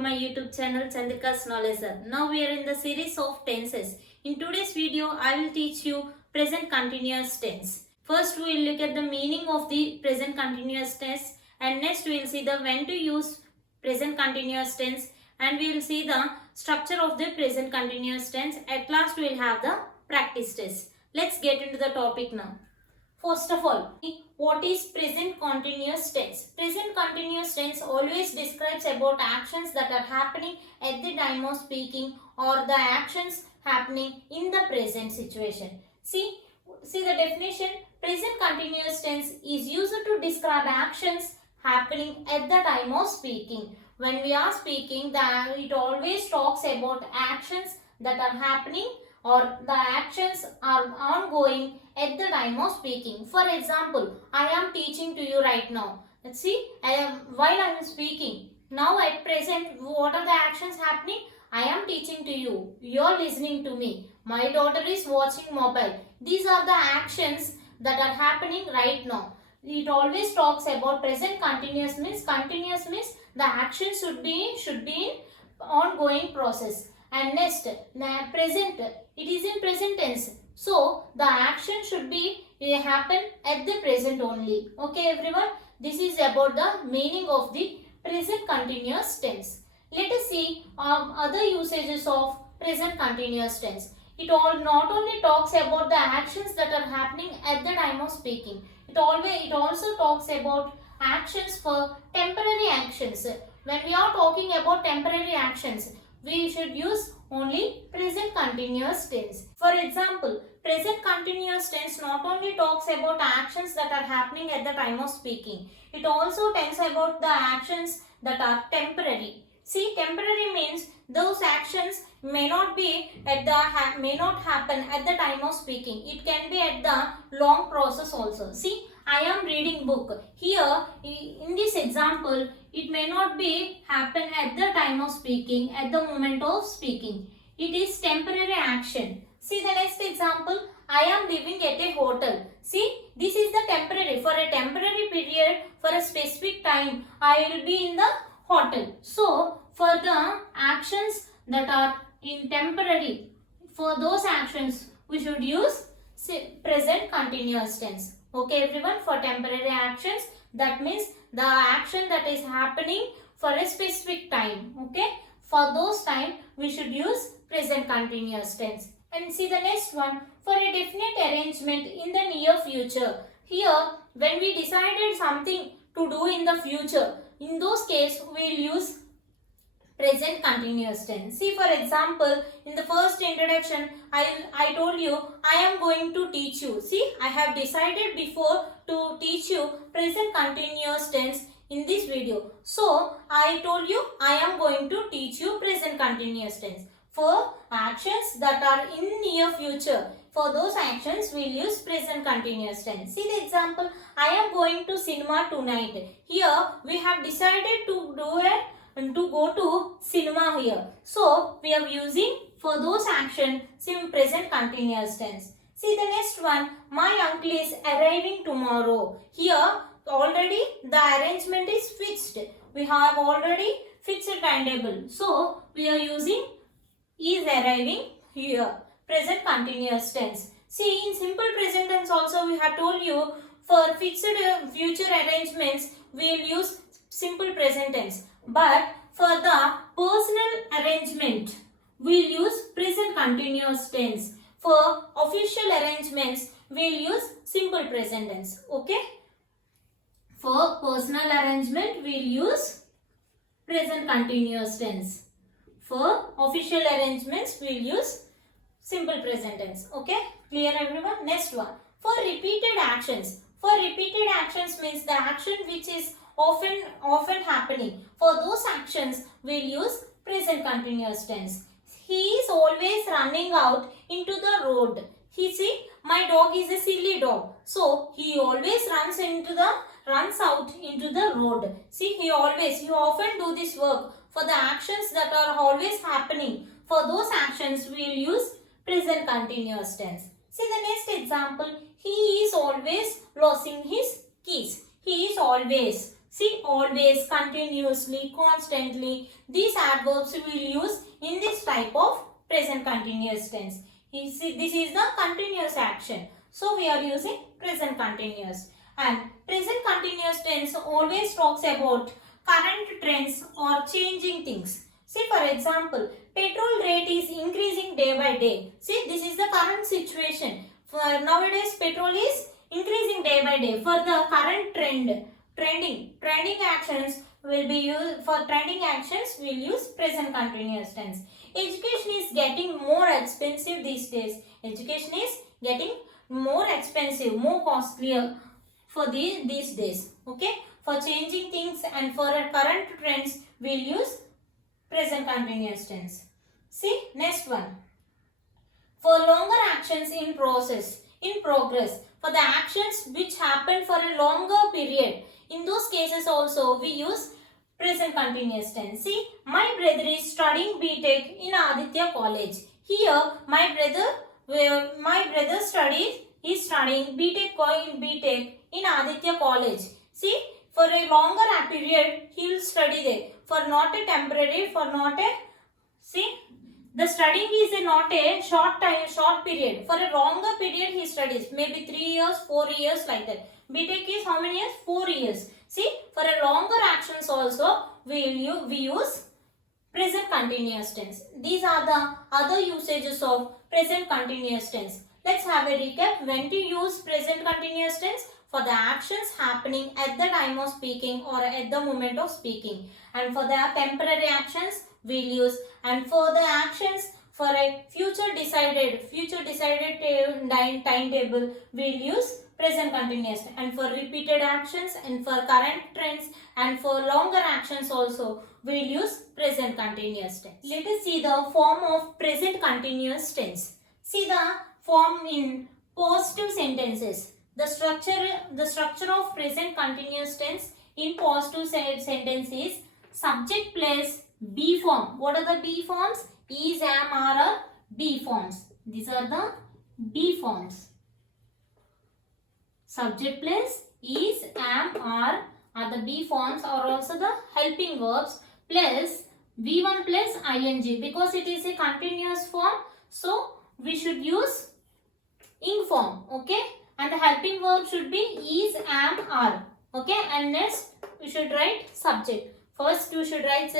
my YouTube channel Chandrika's Knowledge Hub. Now we are in the series of tenses. In today's video, I will teach you present continuous tense. First, we will look at the meaning of the present continuous tense, and next we will see the when to use present continuous tense, and we will see the structure of the present continuous tense. At last, we will have the practice test. Let's get into the topic now. First of all, what is present continuous tense? Present continuous tense always describes about actions that are happening at the time of speaking or the actions happening in the present situation. See the definition. Present continuous tense is used to describe actions happening at the time of speaking. When we are speaking, it always talks about actions that are happening or the actions are ongoing at the time of speaking. For example, I am teaching to you right now. Let's see, while I am speaking. Now at present, what are the actions happening? I am teaching to you. You are listening to me. My daughter is watching mobile. These are the actions that are happening right now. It always talks about present continuous means the action should be in ongoing process. And next, present, it is in present tense. So, the action should be happen at the present only. Okay everyone, this is about the meaning of the present continuous tense. Let us see other usages of present continuous tense. It not only talks about the actions that are happening at the time of speaking. It also talks about actions for temporary actions. When we are talking about temporary actions, we should use only present continuous tense. For example, present continuous tense not only talks about actions that are happening at the time of speaking. It also tells about the actions that are temporary. See, temporary means those actions may not happen at the time of speaking. It can be at the long process also. See, I am reading book. Here, in this example, it may not be happen at the time of speaking, at the moment of speaking. It is temporary action. See the next example. I am living at a hotel. See, this is the temporary. For a temporary period, for a specific time, I will be in the hotel. So, for the actions that are in temporary, for those actions, we should use present continuous tense. Okay everyone, for temporary actions, that means the action that is happening for a specific time. Okay, for those time, we should use present continuous tense. And see the next one, for a definite arrangement in the near future. Here, when we decided something to do in the future, in those cases, we will use present continuous tense. See, for example, in the first introduction, I told you, I am going to teach you. See, I have decided before to teach you present continuous tense in this video. So, I told you, I am going to teach you present continuous tense. For actions that are in near future, for those actions, we will use present continuous tense. See the example, I am going to cinema tonight. Here, we have decided to go to cinema here. So, we are using for those actions present continuous tense. See the next one, my uncle is arriving tomorrow. Here, already the arrangement is fixed. We have already fixed a timetable. So, we are using is arriving here. Present continuous tense. See, in simple present tense also we have told you for fixed future arrangements we will use simple present tense. But for the personal arrangement we will use present continuous tense. For official arrangements we will use simple present tense. Okay. For personal arrangement we will use present continuous tense. For official arrangements we will use simple present tense. Okay. Clear everyone? Next one. For repeated actions. For repeated actions means the action which is often happening. For those actions, we will use present continuous tense. He is always running out into the road. See, my dog is a silly dog. So, he always runs out into the road. See, he often do this work. For the actions that are always happening, for those actions, we will use present continuous tense. See the next example, he is always losing his keys. He is always. See, always, continuously, constantly. These adverbs we will use in this type of present continuous tense. You see, this is the continuous action. So, we are using present continuous. And present continuous tense always talks about current trends or changing things. See, for example, petrol rate is increasing day by day. See, this is the current situation. For nowadays, petrol is increasing day by day. For the current trending actions will be used. For trending actions, we will use present continuous tense. Education is getting more expensive these days. Education is getting more expensive, more costlier for these days. Okay. For changing things and for current trends, we will use present continuous tense. See, next one. For longer actions in progress. For the actions which happen for a longer period. In those cases also, we use present continuous tense. See, my brother is studying BTech in Aditya College. Here, my brother is studying BTech in Aditya College. See, for a longer period, he will study there. For not a temporary, see, the studying is not a short period. For a longer period, he studies. Maybe 3 years, 4 years, like that. BTech is how many years? 4 years. See, for a longer actions also, we use present continuous tense. These are the other usages of present continuous tense. Let's have a recap. When to use present continuous tense? For the actions happening at the time of speaking or at the moment of speaking. And for the temporary actions, we'll use. And for the actions for a future decided timetable, we'll use present continuous. And for repeated actions and for current trends and for longer actions also, we'll use present continuous tense. Let us see the form of present continuous tense. See the form in positive sentences. The structure of present continuous tense in positive sentence is subject plus be form. What are the be forms? Is, am, are be forms. These are the be forms. Subject plus is, am, are the be forms, or also the helping verbs, plus V1 plus ing, because it is a continuous form. So we should use ing form. Okay. And the helping verb should be is, am, are. Okay. And next we should write subject. First you should write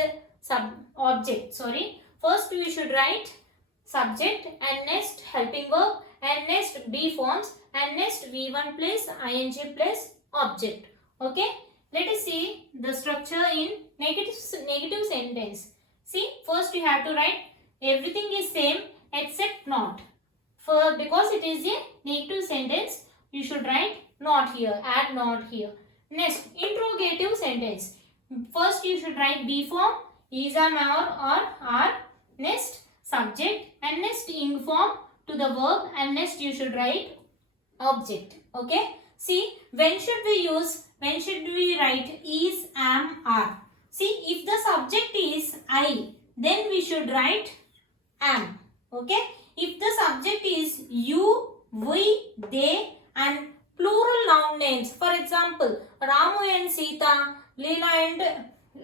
object. First we should write subject and next helping verb and next be forms and next V1 plus ing plus object. Okay. Let us see the structure in negative sentence. See, first you have to write everything is same except not. Because it is a negative sentence, you should write not here, add not here. Next, interrogative sentence. First you should write be form, is, am, or are. Next, subject and next ing form to the verb and next you should write object. Okay. See, when should we write is, am, are? See, if the subject is I, then we should write am. Okay. If the subject is you, we, they and plural noun names. For example, Ramu and Sita, Leela and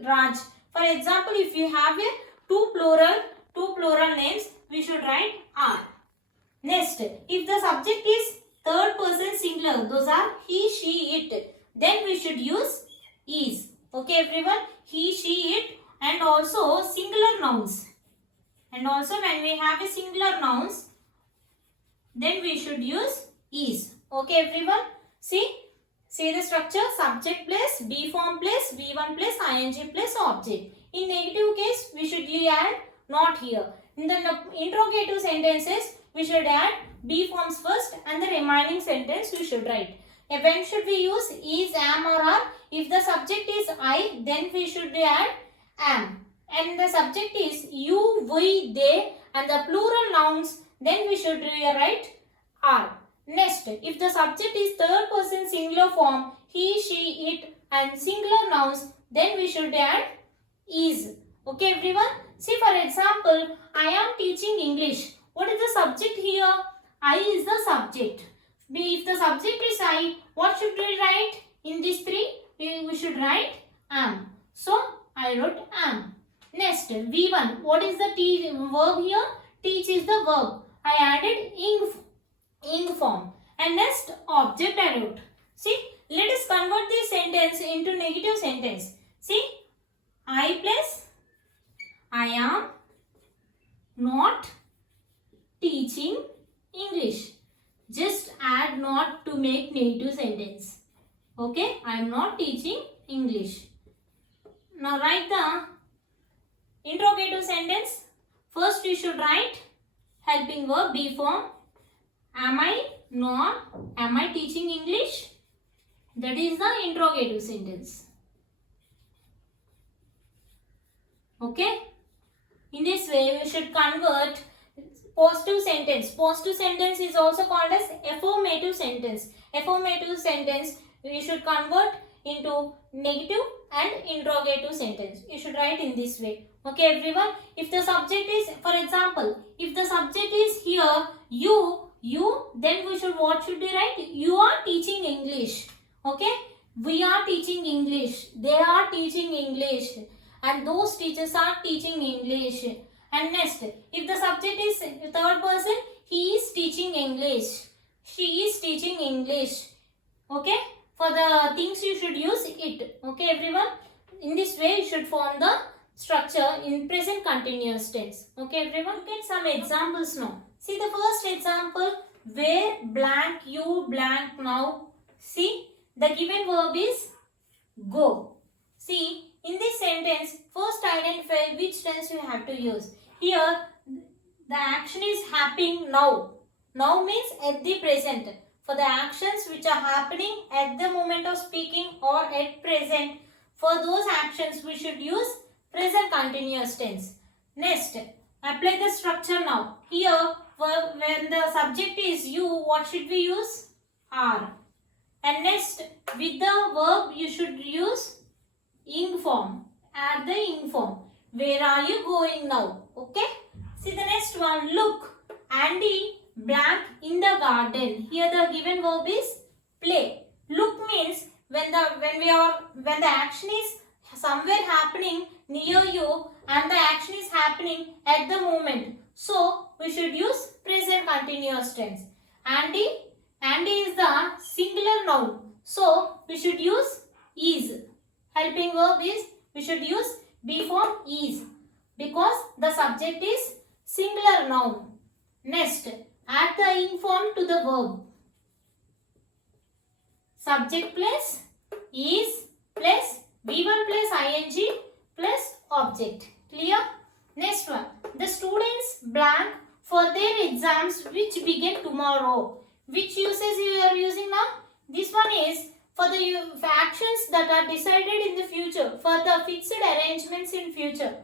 Raj. For example, if you have a two plural names, we should write are. Next, if the subject is third person singular, those are he, she, it, then we should use is. Okay everyone, he, she, it and also singular nouns. And also when we have a singular nouns, then we should use is. Okay everyone, see the structure, subject plus be form plus V1 plus ing plus object. In negative case, we should add not here. In the interrogative sentences, we should add be forms first and the remaining sentence we should write. When should we use is, am or are? If the subject is I, then we should add am. And the subject is you, we, they and the plural nouns, then we should write are. Next, if the subject is third person singular form, he, she, it and singular nouns, then we should add is. Okay everyone? See for example, I am teaching English. What is the subject here? I is the subject. If the subject is I, what should we write? In these three, we should write am. So I wrote am. Next, V1. What is the verb here? Teach is the verb. I added ing form. And next, object I wrote. See, let us convert this sentence into negative sentence. See, I plus I am not teaching English. Just add not to make negative sentence. Okay, I am not teaching English. Now write the interrogative sentence. First you should write helping verb be form. Am I teaching English? That is the interrogative sentence. Okay. In this way we should convert positive sentence. Positive sentence is also called as affirmative sentence. Affirmative sentence we should convert into negative and interrogative sentence. You should write in this way. Okay everyone. If the subject is, for example, if the subject is here you, then we should, what should we write? You are teaching English. Okay. We are teaching English. They are teaching English. And those teachers are teaching English. And next, if the subject is third person, he is teaching English. She is teaching English. Okay. For the things you should use it. Okay everyone. In this way you should form the structure in present continuous tense. Okay everyone. Look at some examples now. See the first example. Where blank you blank now. See the given verb is go. See in this sentence first identify which tense you have to use. Here the action is happening now. Now means at the present. For the actions which are happening at the moment of speaking or at present, for those actions we should use present continuous tense. Next, apply the structure now. Here, when the subject is you, what should we use? Are. And next, with the verb you should use ing form. Add the ing form. Where are you going now? Okay. See the next one. Look. Andy blank in the garden. Here the given verb is play. Look means when the action is somewhere happening near you and the action is happening at the moment. So we should use present continuous tense. Andy is the singular noun. So we should use is. Helping verb is, we should use be form is because the subject is singular noun. Next, add the ing form to the verb. Subject plus is plus V1 plus ing plus object. Clear? Next one. The students blank for their exams which begin tomorrow. Which usage you are using now? This one is for the actions that are decided in the future. For the fixed arrangements in future.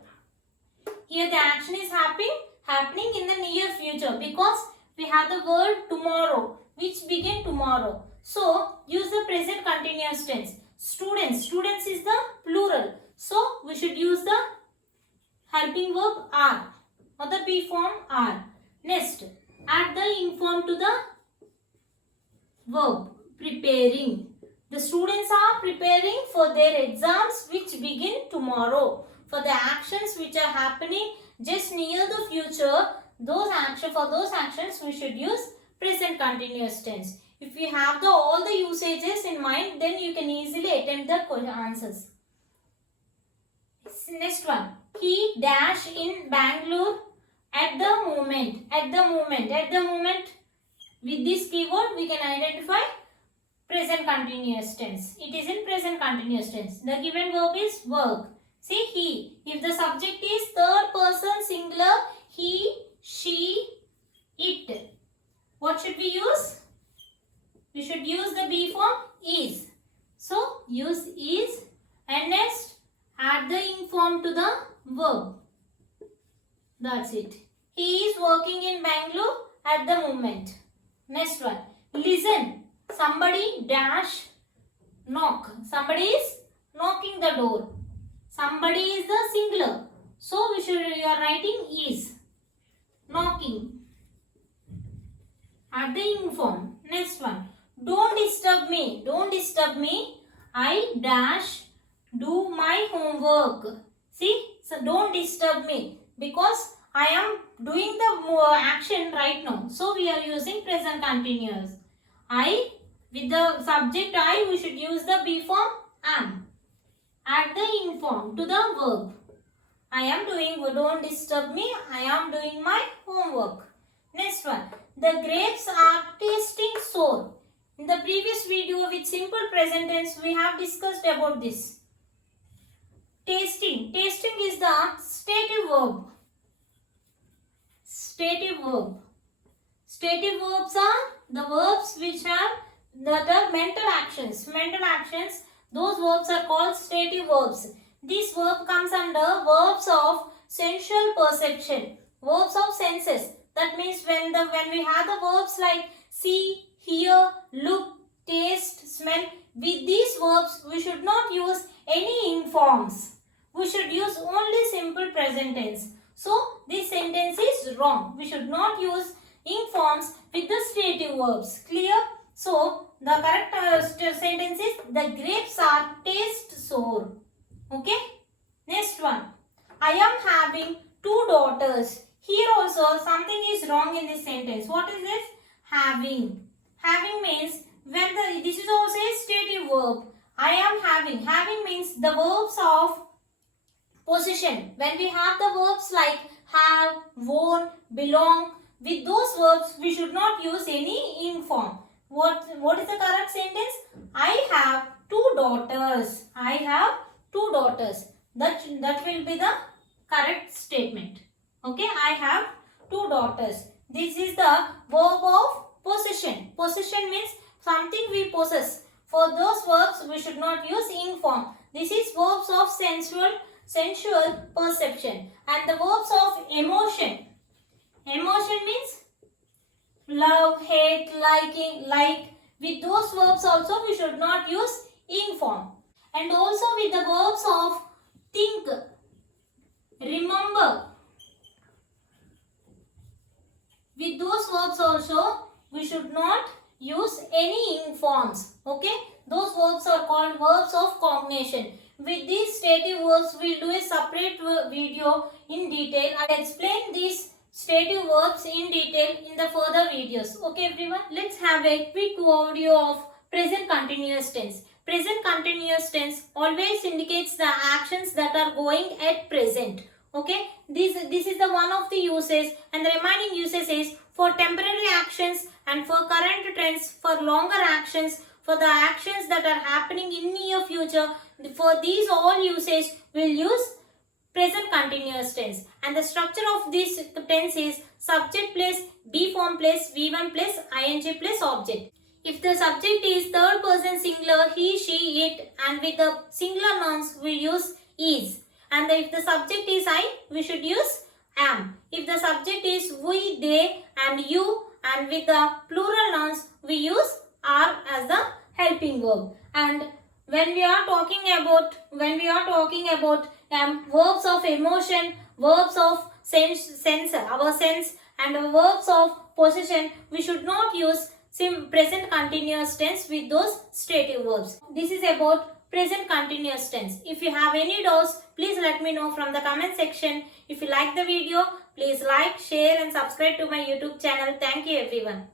Here the action is happening in the near future because we have the word tomorrow which begin tomorrow. So use the present continuous tense. Students is the plural. So we should use the helping verb are or the be form are. Next, add the ing form to the verb preparing. The students are preparing for their exams which begin tomorrow. For the actions which are happening just near the future, for those actions we should use present continuous tense. If you have all the usages in mind, then you can easily attempt the answers. Next one. He dash in Bangalore at the moment. With this keyword we can identify present continuous tense. It is in present continuous tense. The given verb is work. See he. If the subject is third person singular, he, she, it. What should we use? We should use the be form is. So use is and next add the ing form to the verb. That's it. He is working in Bangalore at the moment. Next one. Listen. Somebody dash knock. Somebody is knocking the door. Somebody is the singular. So you are writing is. Knocking. Add the ing form. Next one. Don't disturb me. I dash do my homework. See, so don't disturb me because I am doing the action right now. So we are using present continuous. I, with the subject I, we should use the be form am. Add the in form to the verb. I am doing, don't disturb me, I am doing my homework. Next one, the grapes are tasting sour. In the previous video with simple present tense, we have discussed about this. Tasting. Tasting is the stative verb. Stative verb. Stative verbs are the verbs which have that are mental actions. Mental actions, those verbs are called stative verbs. This verb comes under verbs of sensual perception. Verbs of senses. That means when we have the verbs like see, hear, look, taste, smell, with these verbs we should not use any ing forms. We should use only simple present tense. So this sentence is wrong. We should not use ing forms with the stative verbs. Clear? So the correct sentence is the grapes are taste sour. Okay? Next one. I am having 2 daughters. Here also something is wrong in this sentence. What is this? Having. Having means when this is also a stative verb. I am having. Having means the verbs of possession. When we have the verbs like have, own, belong, with those verbs we should not use any ing form. What is the correct sentence? I have 2 daughters. I have 2 daughters. That will be the correct statement. Okay, I have 2 daughters. This is the verb of possession. Possession means something we possess. For those verbs we should not use ing form. This is verbs of sensual perception. And the verbs of emotion. Emotion means love, hate, liking, like. With those verbs also we should not use ing form. And also with the verbs of think, remember. With those verbs also we should not use any ing forms. Okay? Those verbs are called verbs of cognation. With these stative verbs we will do a separate video in detail. I will explain these stative verbs in detail in the further videos. Okay everyone? Let's have a quick overview of present continuous tense. Present continuous tense always indicates the actions that are going at present. Okay? This is the one of the uses, and the remaining uses is for temporary actions and for current tense, for longer actions, for the actions that are happening in near future. For these all uses we'll use present continuous tense. And the structure of this tense is subject plus be form plus V1 plus ing plus object. If the subject is third person singular, he, she, it, and with the singular nouns we use is. And if the subject is I, we should use am. If the subject is we, they, and you, and with the plural nouns we use are as the helping verb. And when we are talking about verbs of emotion, verbs of sense, our sense, and verbs of possession, we should not use present continuous tense with those stative verbs. This is about present continuous tense. If you have any doubts, please let me know from the comment section. If you like the video, please like, share and subscribe to my YouTube channel. Thank you everyone.